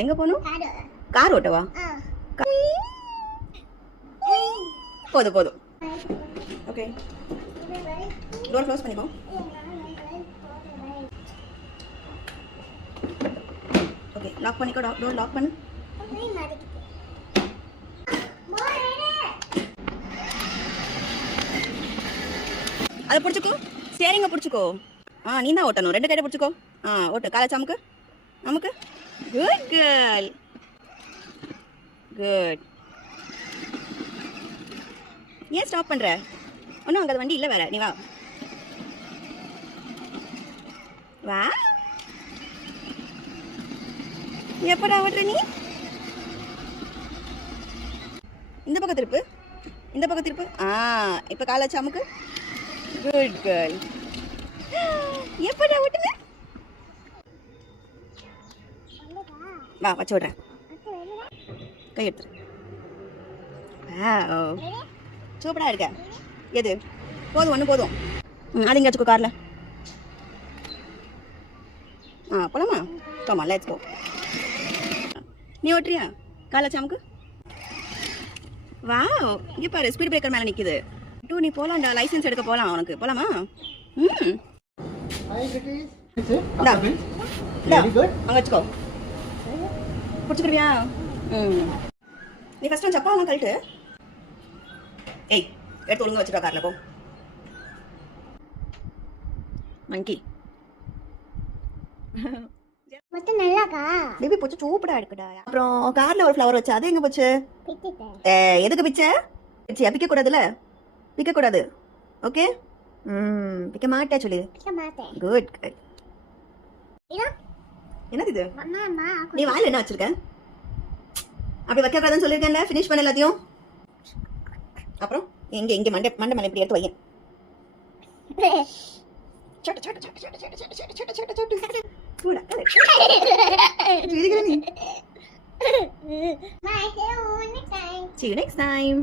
எங்க போணும்? Car Ottawa? போதும் போதும். ஓகே, டோர் க்ளோஸ் பண்ணிக்கோ. ஓகே, லாக் பண்ணிக்கோ. டோர் லாக் பண்ணு. அதை பிடிச்சிக்கோ, ஸ்டேரிங்கை பிடிச்சிக்கோ. நீ தான் ஓட்டணும். 2 கையை பிடிச்சிக்கோ. ஓட்டு. காலை அமுக்கு, அமுக்கு. Good girl, good. ஏன் ஸ்டாப் பண்ணுற? ஒன்றும் அங்கே வண்டி இல்லை வேற. நீ வா வா. எப்படா ஓட்டுற நீ? இந்த பக்கம் திருப்பு, இந்த பக்கம் திருப்பு. இப்போ காலை வச்சு அமுக்கு. Good girl. எப்படா ஓட்டுன? வா வச்சு விடுறேன். கை எடுத்துரு. சூப்பராக இருக்க. எது போதும்? ஒன்று போதும். அது இங்கே வச்சுக்கோ காரில். போலாமா? ஆமாம், லெட்ஸ் கோ. நீ ஓட்டுறியா? காலை சாமுக்கு. வா, இங்கே பாரு, ஸ்பீட் பிரேக்கர் மேலே நிற்குது. நீ போகலாம்டா, லைசன்ஸ் எடுக்க போகலாம். உனக்கு போகலாமா? அங்கே வச்சுக்கோ. பிடிச்சிக்கிறியா? நீ ஃபஸ்ட் வந்து சப்பாலாம் கழட்டு. ஏய், எடுத்து ஒழுங்கா வச்சுக்கா காரில். போ மங்கி. மொத்தம் நல்லாக்கா பேபி போச்சு, சூப்பரா இருக்குடா. அப்புறம் கார்ல ஒரு ஃப்ளவர் வச்சு, அது எங்க போச்சு? எதுக்கு பிச்சை? பிச்சையா? பிக்க கூடாதுல, பிக்க கூடாது. ஓகே, பிக்க மாட்டே சொல்லி. குட். என்னது இது? நீ வாயில என்ன வச்சிருக்க? அப்படி வைக்க கூடாதுன்னு சொல்லியிருக்கேன்ல. ஃபினிஷ் பண்ண எல்லாத்தையும். அப்புறம் எங்க இங்க மண்டை மேல இப்படி எடுத்து வைங்க. See you next time.